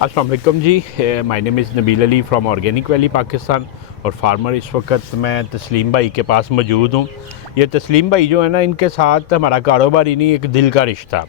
अस्सलाम वालेकुम जी, my name is Nabeel Ali from organic valley Pakistan. और फार्मर इस वक्त मैं तस्लीम भाई के पास मौजूद हूँ। ये तस्लीम भाई जो है ना, इनके साथ हमारा कारोबार ही नहीं, एक दिल का रिश्ता।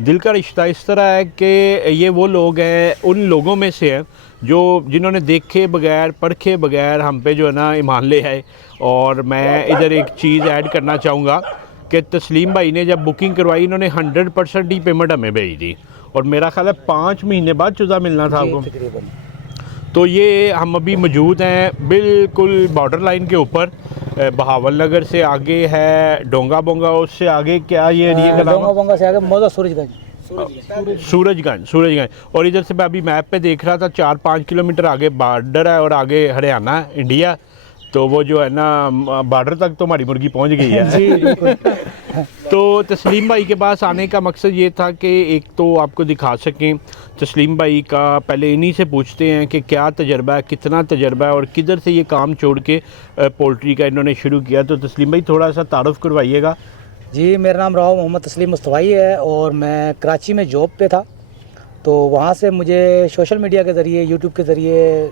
दिल का रिश्ता इस तरह है कि ये वो लोग हैं, उन लोगों में से हैं जो जिन्होंने देखे बगैर परखे बगैर हम पे जो है ना ईमान ले आए। और मैं इधर एक चीज़ ऐड करना चाहूँगा कि तस्लीम भाई ने जब बुकिंग करवाई, इन्होंने 100% ही पेमेंट हमें भेज दी। और मेरा ख्याल है 5 महीने बाद चुजा मिलना था आपको। तकरीबन। तो ये हम अभी मौजूद हैं बिल्कुल बॉर्डर लाइन के ऊपर। बहावल नगर से आगे है डोंगा बोंगा, उससे आगे क्या ये एरिया का नाम डोंगा है? बोंगा से आगे मौजा सूरजगंज। सूरजगंज। और इधर से मैं अभी मैप पे देख रहा था 4-5 किलोमीटर आगे बॉर्डर है और आगे हरियाणा है, इंडिया। तो वो जो है ना बॉर्डर तक तो हमारी मुर्गी पहुंच गई है। जी बिल्कुल। तो तस्लीम भाई के पास आने का मकसद ये था कि एक तो आपको दिखा सकें तस्लीम भाई का। पहले इन्हीं से पूछते हैं कि क्या तजर्बा है, कितना तजर्बा है और किधर से ये काम छोड़ के पोल्ट्री का इन्होंने शुरू किया। तो तस्लीम भाई थोड़ा सा तारुफ करवाइएगा। जी, मेरा नाम राव मोहम्मद तस्लीम मुस्तफ़ाई है और मैं कराची में जॉब पे था। तो वहाँ से मुझे सोशल मीडिया के ज़रिए, यूट्यूब के ज़रिए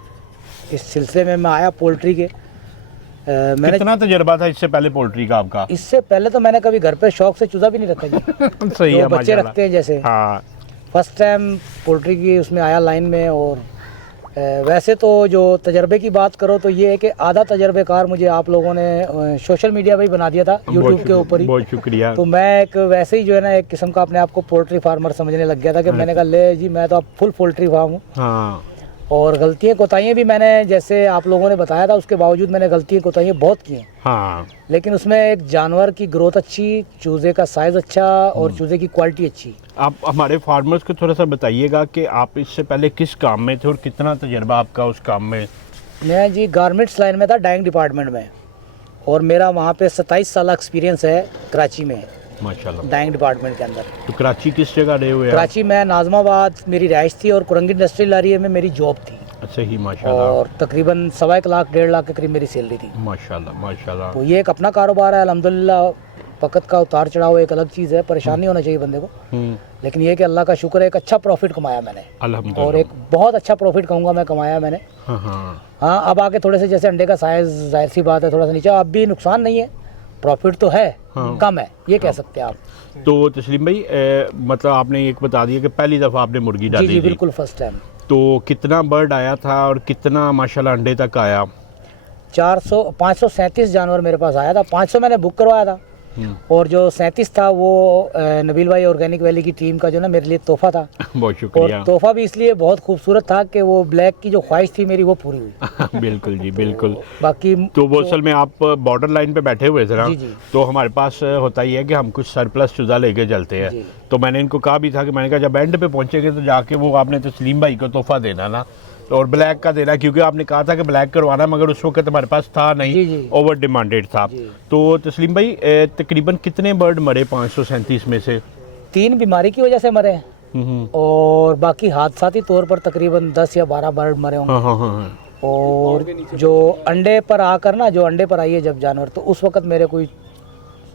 इस सिलसिले में मैं आया पोल्ट्री के। मैंने कितना तजर्बा था इससे पहले पोल्ट्री का आपका? इससे पहले तो मैंने कभी घर पे शौक से चूज़ा भी नहीं रखा जी। सही है, बच्चे माशाल्लाह। रखते हैं जैसे। हाँ, फर्स्ट टाइम पोल्ट्री की उसमें आया लाइन में। और वैसे तो जो तजर्बे की बात करो तो ये है कि आधा तजर्बेकार मुझे आप लोगों ने सोशल मीडिया पे ही बना दिया था, यूट्यूब के ऊपर ही। बहुत शुक्रिया। तो मैं एक वैसे ही जो है ना एक किस्म का अपने आप को पोल्ट्री फार्मर समझने लग गया था कि मैंने कहा ले जी, मैं तो अब फुल पोल्ट्री फार्म हूँ। हाँ, और गलतियाँ कोताहियाँ भी मैंने, जैसे आप लोगों ने बताया था, उसके बावजूद मैंने गलतियाँ कोताहियाँ बहुत की हैं। हाँ, लेकिन उसमें एक जानवर की ग्रोथ अच्छी, चूज़े का साइज़ अच्छा और चूज़े की क्वालिटी अच्छी। आप हमारे फार्मर्स को थोड़ा सा बताइएगा कि आप इससे पहले किस काम में थे और कितना तजर्बा आपका उस काम में? मैं जी गारमेंट्स लाइन में था, डाइंग डिपार्टमेंट में। और मेरा वहाँ पे 27 साल एक्सपीरियंस है कराची में, माशाल्लाह। डाइंग डिपार्टमेंट के अंदर। तो कराची किस जगह रहे हुए आप? कराची में नाजमाबाद मेरी रिहाइश थी और कुरंगी इंडस्ट्रियल एरिया में मेरी जॉब थी। अच्छा ही, माशाल्लाह। और तकरीबन 1.25 लाख 1.5 लाख के करीब मेरी सैलरी थी। माशाल्लाह माशाल्लाह। तो ये एक अपना कारोबार है अल्हम्दुलिल्लाह। वक़्त का उतार चढ़ाव एक अलग चीज़ है, परेशानी होना चाहिए बंदे को। लेकिन ये कि अल्लाह का शुक्र है, एक अच्छा प्रॉफिट कमाया मैंने। अल्हम्दुलिल्लाह। और एक बहुत अच्छा प्रॉफिट कहूँगा मैं, कमाया मैंने। हाँ हाँ। हाँ, अब आके थोड़े से जैसे अंडे का साइज़ जाहिर सी बात है थोड़ा सा नीचे, अब भी नुकसान नहीं है, प्रॉफिट तो है, हाँ। कम है ये कह सकते हैं आप। तो तस्लीम भाई मतलब आपने एक बता दिया कि पहली दफ़ा आपने मुर्गी जी डाली जी थी। बिल्कुल, फर्स्ट टाइम। तो कितना बर्ड आया था और कितना माशाल्लाह अंडे तक आया? 537 जानवर मेरे पास आया था। 500 मैंने बुक करवाया था और जो 37 था वो नबील भाई ऑर्गेनिक वैली की टीम का जो ना मेरे लिए तोहफा था। बहुत शुक्रिया। और तोहफा भी इसलिए बहुत खूबसूरत था कि वो ब्लैक की जो ख्वाहिश थी मेरी वो पूरी हुई। बिल्कुल जी, बिल्कुल। बाकी तो वो असल में आप बॉर्डर लाइन पे बैठे हुए थे ना? जी, जी। तो हमारे पास होता ही है कि हम कुछ सरप्लस चूज़ा लेके चलते हैं। जी। तो मैंने इनको कहा भी था कि मैंने कहा जब एंड पे पहुंचेंगे तो जाके वो आपने तस्लीम भाई को तोहफा देना ना, और ब्लैक का देना, क्योंकि आपने कहा था कि ब्लैक करवाना, मगर उस वक्त हमारे पास था नहीं। जी, जी। ओवर डिमांडेड था। जी। तो तस्लीम भाई तकरीबन कितने बर्ड मरे 537 में से? 3 बीमारी की वजह से मरे और बाकी हादसाती तौर पर तकरीबन 10 या 12 बर्ड मरे होंगे। हाँ हाँ हाँ हाँ। और जो अंडे पर आकर ना, जो अंडे पर आई है जब जानवर, तो उस वक्त मेरे कोई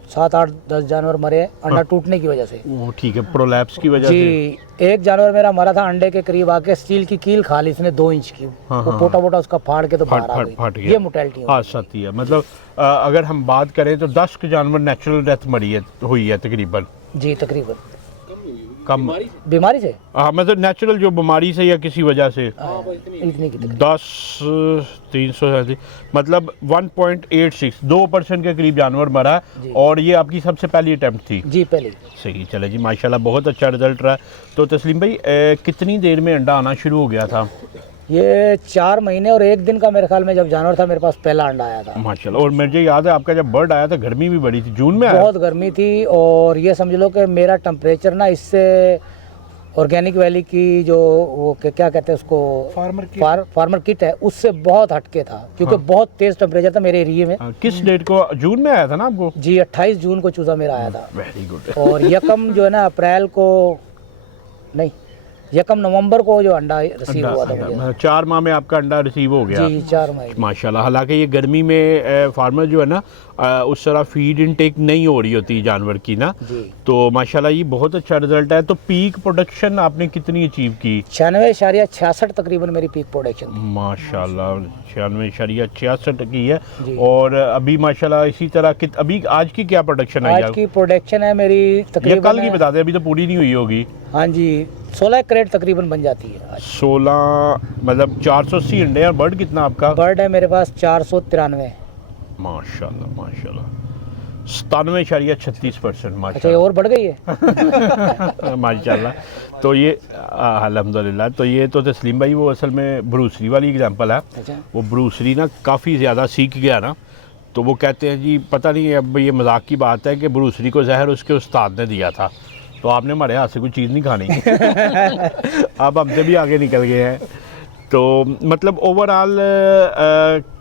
7, 8, 10 जानवर मरे अंडा टूटने की वजह से। वो ठीक है, प्रोलैप्स की वजह से। जी, एक जानवर मेरा मरा था अंडे के करीब आके, स्टील की कील खा ली इसने 2 इंच की। हाँ, वो हाँ, पोटा पोटा उसका फाड़ के तो बाहर आ फट गई। गया। ये मोर्टेलिटी हाँ, सती है। मतलब अगर हम बात करें तो 10 के जानवर नेचुरल डेथ मरी है, हुई है तकरीबन। जी तकरीबन। कम बीमारी से हाँ, मतलब नेचुरल जो बीमारी से या किसी वजह से इतनी की तकरीबन। 10 300 मतलब 1.86 2% के करीब जानवर मरा। और ये आपकी सबसे पहली अटेम्प्ट थी? जी पहले। सही, चले जी, माशाल्लाह बहुत अच्छा रिजल्ट रहा। तो तस्लीम भाई कितनी देर में अंडा आना शुरू हो गया था? ये 4 महीने और 1 दिन का मेरे ख्याल में जब जानवर था मेरे पास पहला अंडा आया था। माशाल्लाह। और मुझे याद है आपका जब बर्ड आया था गर्मी भी बड़ी थी, जून में आया? बहुत गर्मी थी। और ये समझ लो कि मेरा टेम्परेचर ना इससे ऑर्गेनिक वैली की जो वो क्या कहते हैं उसको, फार्मर किट है, उससे बहुत हटके था, क्योंकि बहुत तेज टेम्परेचर था मेरे एरिया में। किस डेट को? जून में आया था ना आपको? जी 28 जून को चूजा मेरा आया था। Very good. और यकम जो है ना अप्रैल को, नहीं यकम नवंबर को जो अंडा रिसीव हुआ था मुझे। 4 माह में आपका अंडा रिसीव हो गया? जी 4 महीने। माशाल्लाह। हालांकि ये गर्मी में फार्मर जो है ना उस तरह फीड इनटेक नहीं हो रही होती जानवर की ना, जी। तो माशाल्लाह ये बहुत अच्छा रिजल्ट है। तो पीक प्रोडक्शन आपने कितनी अचीव की? 96.66 तकरीबन मेरी पीक प्रोडक्शन थी। माशाल्लाह 96.66 की है। जी। और अभी माशाल्लाह इसी तरह अभी आज की क्या प्रोडक्शन आई आज की प्रोडक्शन है मेरी ये तकरीबन, कल की बता दें, अभी तो पूरी नहीं हुई होगी। हाँ जी, 16 क्रेट तकरीबन बन जाती है आज। 16 मतलब 480 अंडे। और बर्ड कितना आपका? बर्ड है मेरे पास 493। माशाल्लाह माशाल्लाह 97.36% अच्छा, ये और बढ़ गई है। माशाल्लाह माशाल्लाह। तो ये अल्हम्दुलिल्लाह। तो ये तो तस्लीम भाई वो असल में ब्रूसरी वाली एग्जांपल है। अच्छा। वो ब्रूसरी ना काफ़ी ज़्यादा सीख गया ना, तो वो कहते हैं जी पता नहीं, अब ये मजाक की बात है कि ब्रूसरी को जहर उसके उस्ताद ने दिया था, तो आपने हमारे हाथ से कोई चीज़ नहीं खानी। आप हमसे भी आगे निकल गए हैं। तो मतलब ओवरऑल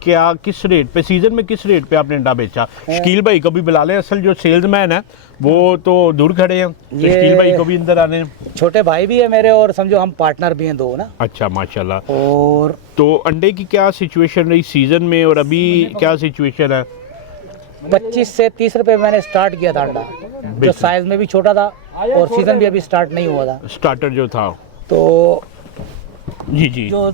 क्या किस रेट पे, सीज़न में किस रेट पे आपने अंडा बेचा? शकील भाई को भी बुला लें, असल जो सेल्समैन है वो तो दूर खड़े हैं, तो ये- शकील भाई को भी अंदर आने। छोटे भाई भी है मेरे, और समझो हम पार्टनर भी हैं 2 ना। अच्छा माशाल्लाह। और तो अंडे की क्या सिचुएशन रही सीज़न में, और अभी क्या सिचुएशन है? 25 से 30 रुपए मैंने स्टार्ट किया था अंडा, जो बेचना। साइज में भी छोटा था, और सीजन भी अभी स्टार्ट नहीं हुआ था। स्टार्टर जो था। तो जी जी। जो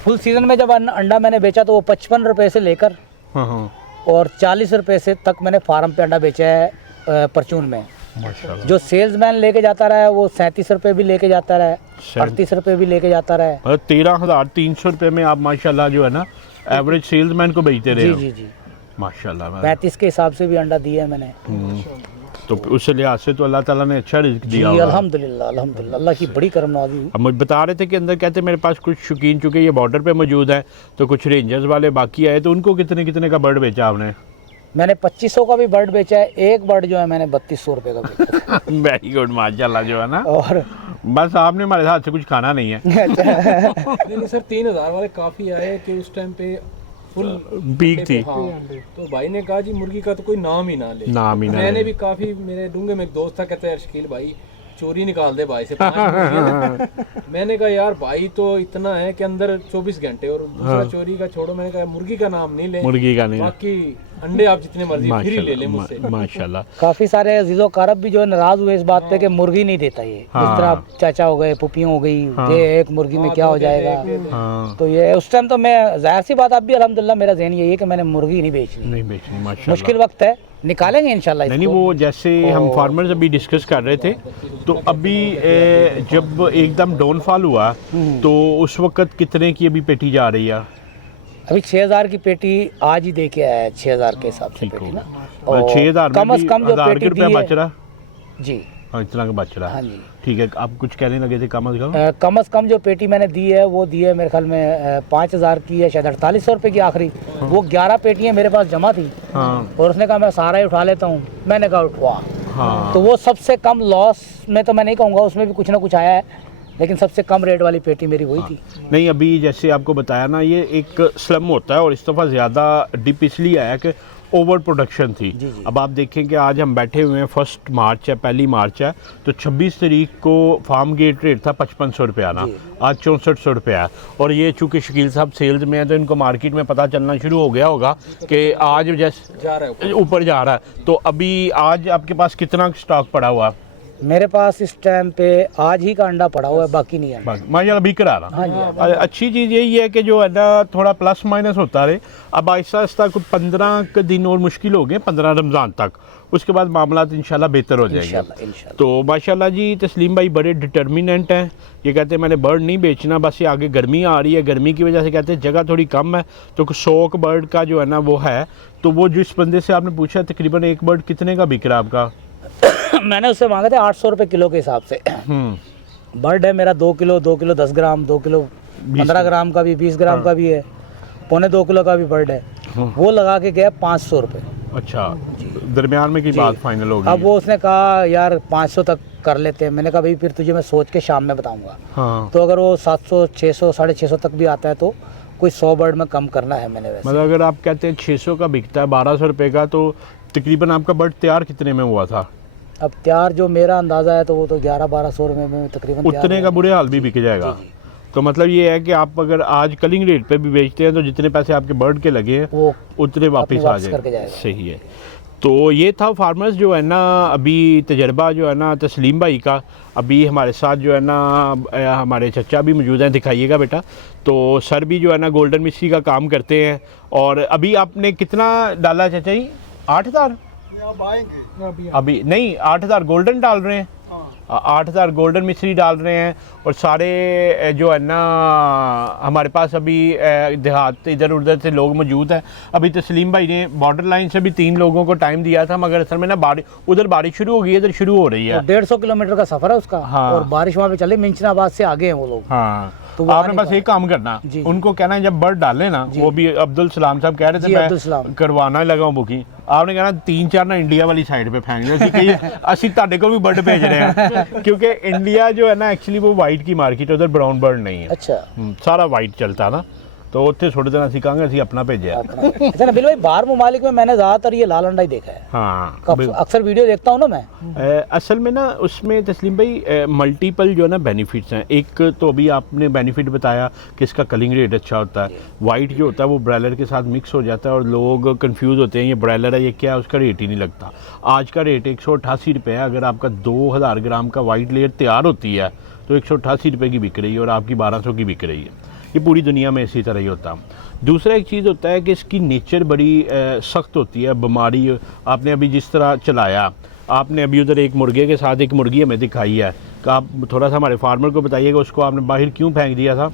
फुल सीजन में जब अंडा मैंने बेचा तो वो 55 रुपए से लेकर हाँ हाँ और 40 रुपए से तक मैंने फार्म पे अंडा बेचा है परचून में। माशाल्लाह। जो सेल्समैन लेके जाता रहा है वो 37 रुपए भी लेके जाता रहा है, 38 रुपए भी लेके जाता रहा है। मतलब 13,300 रुपये में आप माशाल्लाह जो है ना एवरेज सेल्समैन को बेचते रहे जी हो। जी जी, माशाल्लाह। 35 के हिसाब से भी अंडा दिया है मैंने। तो उस लिहाज से तो अल्लाह ताला ने अच्छा रिस्क जी दिया होगा। अल्हम्दुलिल्लाह अल्हम्दुलिल्लाह, अल्लाह की बड़ी करम नवाज़ी हुई। अब मुझे बता रहे थे कि अंदर कहते मेरे पास कुछ शौकीन, चूँकि ये बॉर्डर पे मौजूद है, तो कुछ रेंजर्स वाले बाकी आए, तो उनको कितने कितने का बर्ड बेचा आपने? मैंने 2500 का भी बर्ड बेचा है, एक बर्ड जो है मैंने 3200 रुपए का बेचा है। वेरी गुड माशाल्लाह जो है ना। और बस आपने हमारे हाथ से कुछ खाना नहीं है। नहीं सर, 3000 वाले काफ़ी आए कि उस टाइम पे फुल पीक थी। हाँ, तो भाई ने कहा जी मुर्गी का तो कोई नाम ही ना ले। नाम ही ना मैंने ले। भी काफ़ी, मेरे डूंगे में एक दोस्त था, कहता है शकील भाई चोरी निकाल दे भाई से 5 मुर्गियां। मैंने कहा यार भाई तो इतना है कि अंदर 24 घंटे, और दूसरा चोरी का छोड़ो, मैंने कहा मुर्गी का नाम नहीं ले, मुर्गी का नहीं। बाकी अंडे आप जितने मर्जी फ्री ले ले मुझसे। माशाल्लाह। काफी सारे अजीजो कारब भी जो है नाराज हुए इस बात पे कि मुर्गी नहीं देता ये। हाँ। जिस तरह आप चाचा हो गए, पुपियाँ हो गई, ये एक मुर्गी में क्या हो जाएगा। हाँ तो ये उस टाइम तो मैं, जाहिर सी बात, अब भी अल्हम्दुलिल्लाह मेरा ज़हन यही है कि मैंने मुर्गी नहीं बेचनी। नहीं बेचनी माशाल्लाह। मुश्किल वक्त है, निकालेंगे इंशाल्लाह नहीं इसको। वो जैसे हम फार्मर्स अभी डिस्कस कर रहे थे, तो अभी जब एकदम डाउनफॉल हुआ तो उस वक्त कितने की अभी पेटी जा रही है? अभी 6000 की पेटी आज ही दे के आया है, 6000 के हिसाब से ठीक पेटी हो ना। गया। 6,000 में कम भी से कम जो 1,000 पेटी रुपया दी बच है, रहा। जी हाँ इतना का बच रहा हाँ है। जी। ठीक है, आप कुछ कहने लगे थे कम कम से कम जो पेटी मैंने दी है वो दी है मेरे ख्याल में 5000 की है, शायद 4800 रुपये की आखिरी। वो 11 पेटियाँ मेरे पास जमा थी, हाँ और उसने कहा मैं सारा ही उठा लेता हूँ। मैंने कहा उठवा। हाँ। तो वो सबसे कम लॉस में तो मैं नहीं कहूँगा, उसमें भी कुछ ना कुछ आया है, लेकिन सबसे कम रेट वाली पेटी मेरी वही थी। नहीं अभी जैसे आपको बताया ना, ये एक स्लम होता है, और इस दफ़ा ज़्यादा डिप इसलिए आया कि ओवर प्रोडक्शन थी। जी, जी। अब आप देखें कि आज हम बैठे हुए हैं, 1 मार्च है, 1 मार्च है, तो 26 तारीख को फार्म गेट रेट था 5500 रुपया ना, जी। आज 6400 रुपया है। और ये चूँकि शकील साहब सेल्स में है, तो इनको मार्केट में पता चलना शुरू हो गया होगा कि आज जैसे जा रहा है ऊपर जा रहा है। तो अभी आज आपके पास कितना स्टॉक पड़ा हुआ? मेरे पास इस टाइम पे आज ही का अंडा पड़ा हुआ है, बाकी नहीं है। माशाल्लाह बिक रहा ना। हाँ जी। अच्छी चीज़ यही है कि जो है ना थोड़ा प्लस माइनस होता रहे। अब आहिस्ता आहिस्ता कुछ 15 दिन और मुश्किल हो गए, 15 रमज़ान तक, उसके बाद मामला इंशाल्लाह बेहतर हो जाएंगे। इंशाल्लाह। तो माशाल्लाह जी तस्लीम भाई बड़े डिटर्मिनेंट हैं। ये कहते हैं मैंने बर्ड नहीं बेचना, बस ये आगे गर्मी आ रही है, गर्मी की वजह से कहते हैं जगह थोड़ी कम है, तो शौक बर्ड का जो है ना वो है। तो वो जिस बंदे से आपने पूछा तकरीबन एक बर्ड कितने का बिक रहा है आपका? मैंने उससे मांगा था 800 रुपये किलो के हिसाब से। बर्ड है मेरा 2 किलो, 2 किलो 10 ग्राम, 2 किलो 15 ग्राम का भी, 20 ग्राम का भी है, 1.25 किलो का भी बर्ड है। वो लगा के गया 500 रुपये। अच्छा, दरमियान में की बात फाइनल हो गई। अब वो उसने कहा यार 500 तक कर लेते हैं। मैंने कहा भाई फिर तुझे मैं सोच के शाम में बताऊंगा। हाँ। तो अगर वो 700, 600, 650 तक भी आता है तो कोई 100 बर्ड में कम करना है मैंने वैसे। मतलब अगर आप कहते हैं 600 का बिकता है 1200 रुपये का, तो तकरीबन आपका बर्ड तैयार कितने में हुआ था? अब तैयार जो मेरा अंदाज़ा है तो वो तो 11-1200 रुपये में तकरीबन तैयार उतने है। का बुरे हाल भी बिक जाएगा। जी, जी। तो मतलब ये है कि आप अगर आज कलिंग रेट पे भी बेचते हैं तो जितने पैसे आपके बर्ड के लगे हैं वो उतने वापस आ वापस करके जाए। जाएगा। सही है। तो ये था फार्मर्स जो है ना अभी तजर्बा जो है ना तस्लीम भाई का। अभी हमारे साथ जो है ना हमारे चचा भी मौजूद हैं, दिखाइएगा बेटा। तो सर भी जो है ना गोल्डन मिस्ट्री का काम करते हैं। और अभी आपने कितना डाला चाचा जी? 8,000? अभी नहीं, 8,000 गोल्डन डाल रहे हैं। 8,000 गोल्डन मिस्री डाल रहे हैं। और सारे जो है ना हमारे पास अभी देहात इधर उधर से लोग मौजूद हैं। अभी तस्लीम भाई ने बॉर्डर लाइन से भी 3 लोगों को टाइम दिया था, मगर असल में ना उधर बारिश शुरू हो गई है, इधर शुरू हो रही है। 150 किलोमीटर का सफर है उसका। हाँ। और बारिश वहाँ पे चले, मिंचनाबाद से आगे हैं वो लोग। हाँ, तो तो आपने बस एक काम करना, जी। उनको कहना है जब बर्ड डाले ना, वो भी अब्दुल सलाम साहब कह रहे जी, थे अब्दुल सलाम। मैं करवाना ही लगा हूं बुकिंग। आपने कहना 3-4 ना इंडिया वाली साइड पे फेंक दो कि असि ਤੁਹਾਡੇ को भी बर्ड भेज रहे हैं क्योंकि इंडिया जो है ना एक्चुअली वो वाइट की मार्केट है, उधर ब्राउन बर्ड नहीं है। अच्छा। सारा वाइट चलता ना, तो उत्थे छोड़ देना ਅਸੀਂ ਕਹਾਂਗੇ ਅਸੀਂ अपना भेजा। अच्छा नबील भाई, बाहर ममालिक में मैंने ज़्यादातर ये लाल अंडा ही देखा है। हाँ, अक्सर वीडियो देखता हूँ ना मैं। असल में ना उसमें तस्लीम भाई मल्टीपल जो है ना बेनिफिट्स हैं। एक तो अभी आपने बेनिफिट बताया कि इसका कलिंग रेट अच्छा होता है। वाइट जो होता है वो ब्रॉयलर के साथ मिक्स हो जाता है और लोग कंफ्यूज होते हैं ये ब्रॉयलर है ये क्या है, उसका रेट ही नहीं लगता। आज का रेट 188 रुपये है। अगर आपका 2000 ग्राम का वाइट लेयर तैयार होती है तो 188 रुपये की बिक रही है और आपकी 1200 की बिक रही है। ये पूरी दुनिया में इसी तरह ही होता। दूसरा एक चीज़ होता है कि इसकी नेचर बड़ी सख्त होती है। बीमारी आपने अभी जिस तरह चलाया, आपने अभी उधर एक मुर्गे के साथ एक मुर्गी हमें दिखाई है, कि आप थोड़ा सा हमारे फार्मर को बताइएगा उसको आपने बाहर क्यों फेंक दिया था?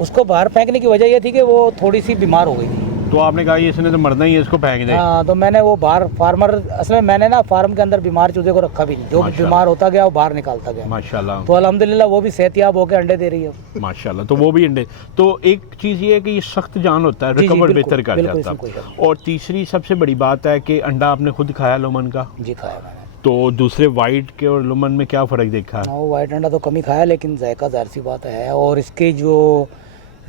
उसको बाहर फेंकने की वजह ये थी कि वो थोड़ी सी बीमार हो गई थी। तो आपने कहा ये इसने तो मरना ही है, इसको फेंक दे। हाँ, तो मैंने वो बाहर फार्मर, असल में मैंने ना फार्म के अंदर बीमार चूजे को रखा भी नहीं। जो बीमार होता गया वो बाहर निकालता गया माशाल्लाह। तो अल्हम्दुलिल्लाह वो भी सेहतियाब होकर अंडे दे रही है माशाल्लाह। तो वो भी अंडे। तो एक चीज़ ये है कि ये सख्त जान होता है, जी, रिकवर बिल्कुल, बेहतर कर बिल्कुल, जाता इसमें कोई है। और तीसरी सबसे बड़ी बात है कि अंडा आपने खुद खाया लोमन का, जी। खाया मैंने। तो दूसरे वाइट के और लोमन में क्या फ़र्क देखा है? हाँ, वो वाइट अंडा तो कम ही खाया, लेकिन जायका ज़ाहिर सी बात है। और इसके जो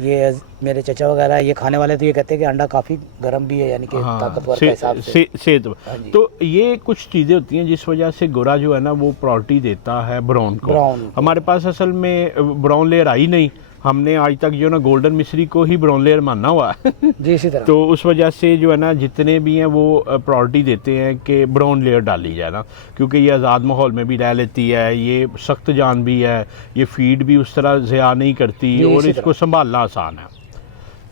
ये मेरे चचा वगैरह ये खाने वाले तो ये कहते हैं कि अंडा काफ़ी गर्म भी है, यानी कि ताकतवर के हिसाब से। सेहत। हाँ जी। तो ये कुछ चीज़ें होती हैं जिस वजह से गोरा जो है ना वो प्रायोरिटी देता है ब्राउन को। हमारे पास असल में ब्राउन लेयर आई नहीं, हमने आज तक जो ना गोल्डन मिस्री को ही ब्राउन लेयर माना हुआ है जी, इसी तरह। तो उस वजह से जो है ना जितने भी हैं वो प्रायोरिटी देते हैं कि ब्राउन लेयर डाली जाए ना, क्योंकि ये आज़ाद माहौल में भी रह लेती है, ये सख्त जान भी है, ये फीड भी उस तरह ज़िया नहीं करती और इसको संभालना आसान है।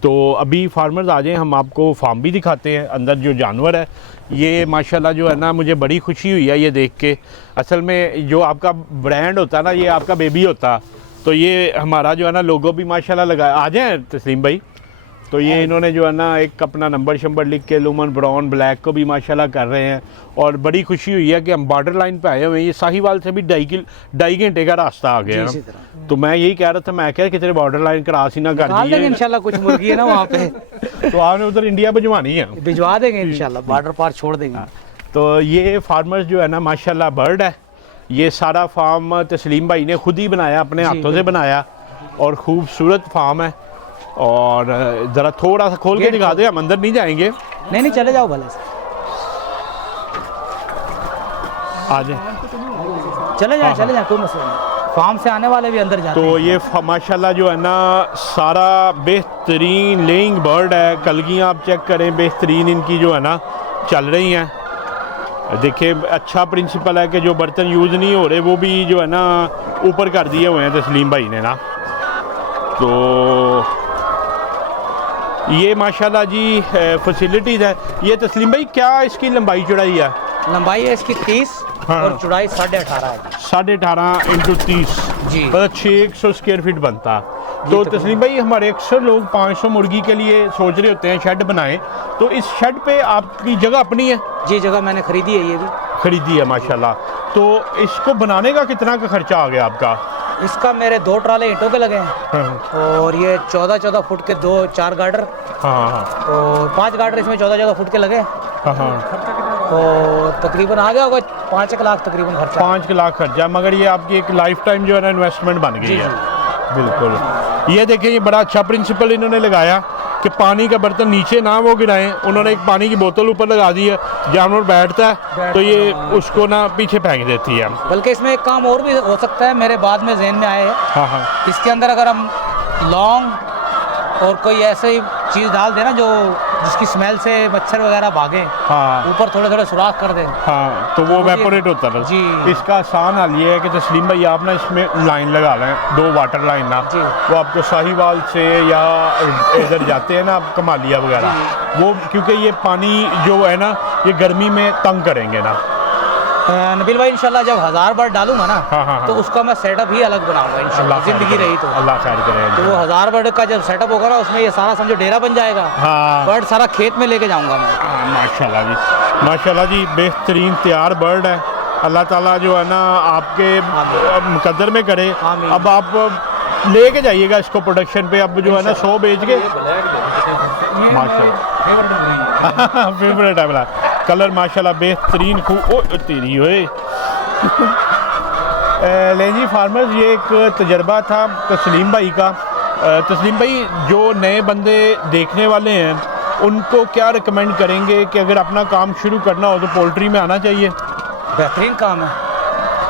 तो अभी फार्मर्स आ जाएं, हम आपको फार्म भी दिखाते हैं। अंदर जो जानवर है ये माशाल्लाह जो है ना मुझे बड़ी खुशी हुई है ये देख के। असल में जो आपका ब्रांड होता है ना, ये आपका बेबी होता, तो ये हमारा जो है ना लोगो भी माशाल्लाह लगाया। आ जाए तस्लीम भाई। तो ये इन्होंने जो है ना एक अपना नंबर शंबर लिख के लूमन ब्राउन ब्लैक को भी माशाल्लाह कर रहे हैं। और बड़ी खुशी हुई है कि हम बॉर्डर लाइन पे आए हुए हैं। ये साहिवाल से भी 2.5 घंटे का रास्ता आ गया है। तो मैं यही कह रहा था, मैं क्या कि तेरे बॉर्डर लाइन क्रॉस ही ना कर दिए। इंशाल्लाह कुछ मुर्गी है ना वहाँ पे तो आपने उधर इंडिया भिजवानी है, भिजवा देंगे इंशाल्लाह, बॉर्डर पार छोड़ देंगे। तो ये फार्मर्स जो है ना माशाल्लाह बर्ड है। ये सारा फार्म तस्लीम भाई ने खुद ही बनाया, अपने हाथों से बनाया और खूबसूरत फार्म है। और ज़रा थोड़ा सा खोल के दिखा दे, हम अंदर नहीं जाएंगे। नहीं चले जाओ भले से, आ जाए चले जाए कोई मसला नहीं। फार्म से आने वाले भी अंदर जाते तो हैं। ये माशाल्लाह जो है ना सारा बेहतरीन लेइंग बर्ड है। कलगियाँ आप चेक करें, बेहतरीन इनकी जो है ना चल रही हैं। देखिए अच्छा प्रिंसिपल है कि जो बर्तन यूज़ नहीं हो रहे वो भी जो है ना ऊपर कर दिए हुए हैं तस्लीम भाई ने ना। तो ये माशाल्लाह जी फैसिलिटीज़ है। ये तस्लीम भाई क्या इसकी लंबाई चौड़ाई है? लंबाई है इसकी 30 हाँ। और चौड़ाई 18.5 है। 18.5 × 30 जी। मतलब 600 स्क्वायर फीट बनता है। तो तस्लीम भाई हमारे अक्सर लोग 500 मुर्गी के लिए सोच रहे होते हैं शेड बनाएं, तो इस शेड पे आपकी जगह अपनी है? जी, जगह मैंने खरीदी है, ये भी खरीदी है माशाल्लाह। तो इसको बनाने का कितना का खर्चा आ गया आपका? इसका मेरे 2 ट्राले ईंटों के लगे हैं और ये 14-14 फुट के 4 गार्डर हाँ और 5 गार्डर इसमें 14-14 फुट के लगे। हाँ। और तकरीबन आ गया होगा 5 लाख तकरीबन खर्चा। 5 लाख खर्चा, मगर ये आपकी एक लाइफ टाइम जो है ना इन्वेस्टमेंट बन गई है। बिल्कुल। ये देखें, ये बड़ा अच्छा प्रिंसिपल इन्होंने लगाया कि पानी का बर्तन नीचे ना वो गिराएं। उन्होंने एक पानी की बोतल ऊपर लगा दी है, जानवर बैठता है तो ये उसको ना पीछे फेंक देती है। बल्कि इसमें एक काम और भी हो सकता है, मेरे बाद में ज़हन में आए है। हाँ हाँ। इसके अंदर अगर हम लौंग और कोई ऐसी चीज़ डाल देना जो जिसकी स्मेल से मच्छर वगैरह भागे, हाँ ऊपर थोड़े थोड़े सुराख कर दे। हाँ, तो वो तो ये- वेपोरेट होता है जी। इसका आसान हल ये है कि तस्लीम भाई आप ना इसमें लाइन लगा लें, 2 वाटर लाइन ना, जी। वो आपको साहिवाल से या इधर जाते हैं ना आप कमालिया वगैरह, वो क्योंकि ये पानी जो है ना ये गर्मी में तंग करेंगे ना। नबील भाई इंशाल्लाह जब 1000 बार डालूंगा ना, हाँ, हाँ, हाँ। तो उसका मैं सेटअप ही अलग बनाऊंगा इंशाल्लाह, खैर जिंदगी करे, रही तो। अल्लाह खैर करे। तो वो 1000 बर्ड का जब सेटअप होगा ना, उसमें ये सारा समझो डेरा बन जाएगा। हाँ बर्ड सारा खेत में लेके जाऊंगा मैं। माशाल्लाह जी, माशाल्लाह जी, बेहतरीन तैयार बर्ड है। अल्लाह ताला जो है ना आपके मुकद्दर में करे। आमीन। अब आप लेके जाइएगा इसको प्रोडक्शन पे, अब जो है ना 100 बेच के माशाल्लाह फेवरेट है वाला कलर, माशाल्लाह बेहतरीन खूब। ओ तेरी ओए लेंजी फार्मर्स, ये एक तजर्बा था तस्लीम भाई का। तस्लीम भाई, जो नए बंदे देखने वाले हैं उनको क्या रिकमेंड करेंगे कि अगर अपना काम शुरू करना हो तो पोल्ट्री में आना चाहिए? बेहतरीन काम है,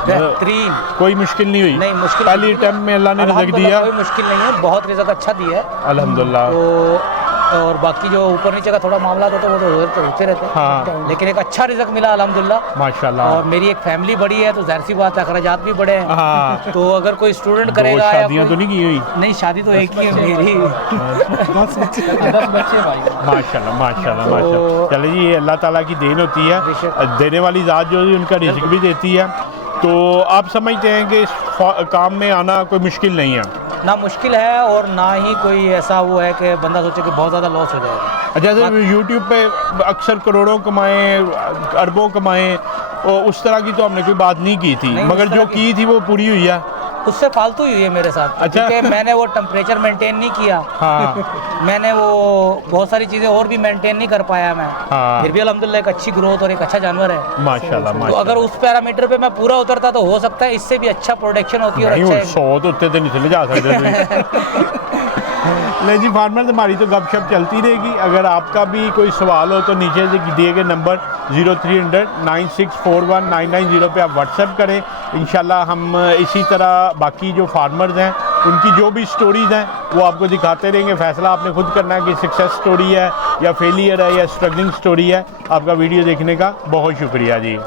बेहतरीन। कोई मुश्किल नहीं हुई? नहीं, मुश्किल पहली नहीं। अटेम्प्ट में अल्लाह ने रिज़्क अल्हम्दुलिल्लाह दिया? कोई मुश्किल नहीं है, बहुत रिज़्क अच्छा दिया है। अल्हम्दुलिल्लाह। तो और बाकी जो ऊपर नीचे का थोड़ा मामला होता है वो तो होते रहते हैं, हाँ। लेकिन एक अच्छा रिज़्क मिला अल्हम्दुलिल्लाह। माशाल्लाह। और मेरी एक फैमिली बड़ी है तो जाहिर सी बात है अखराजात भी बड़े हैं। हाँ। तो अगर कोई स्टूडेंट दो करेगा या शादियाँ तो कोई- नहीं की हुई? नहीं, शादी तो एक ही है मेरी। 10 बच्चे भाई। माशाल्लाह माशाल्लाह तो- माशाल्लाह। चले जी, ये अल्लाह ताला की देन होती है, बेशक। देने वाली ज़ात जो है उनका रिज़्क भी देती है। तो आप समझते हैं कि इस काम में आना कोई मुश्किल नहीं है? ना मुश्किल है और ना ही कोई ऐसा वो है कि बंदा सोचे कि बहुत ज़्यादा लॉस हो जाएगा। जैसे यूट्यूब पे अक्सर करोड़ों कमाएं, अरबों कमाएं, और उस तरह की तो हमने कोई बात नहीं की थी, नहीं, मगर उस तरह जो की थी वो पूरी हुई है। उससे फालतू ही हुई है मेरे साथ, अच्छा। क्योंकि मैंने वो टेम्परेचर मेंटेन नहीं किया। हाँ मैंने वो बहुत सारी चीज़ें और भी मेंटेन नहीं कर पाया मैं। हाँ। फिर भी अल्हम्दुलिल्लाह एक अच्छी ग्रोथ और एक अच्छा जानवर है। माशाल्लाह तो माशाल्लाह। अगर उस पैरामीटर पे मैं पूरा उतरता तो हो सकता है इससे भी अच्छा प्रोडक्शन होती है और नहीं, अच्छा 100 तो उत्ते तो नहीं चले जा सकते। नहीं जी फार्मर, हमारी तो गपशप चलती रहेगी। अगर आपका भी कोई सवाल हो तो नीचे से दिए गए नंबर 0300 9641 990 पे आप व्हाट्सएप करें। इंशाल्लाह हम इसी तरह बाकी जो फार्मर्स हैं उनकी जो भी स्टोरीज़ हैं वो आपको दिखाते रहेंगे। फ़ैसला आपने खुद करना है कि सक्सेस स्टोरी है या फेलियर है या स्ट्रगलिंग स्टोरी है। आपका वीडियो देखने का बहुत शुक्रिया जी।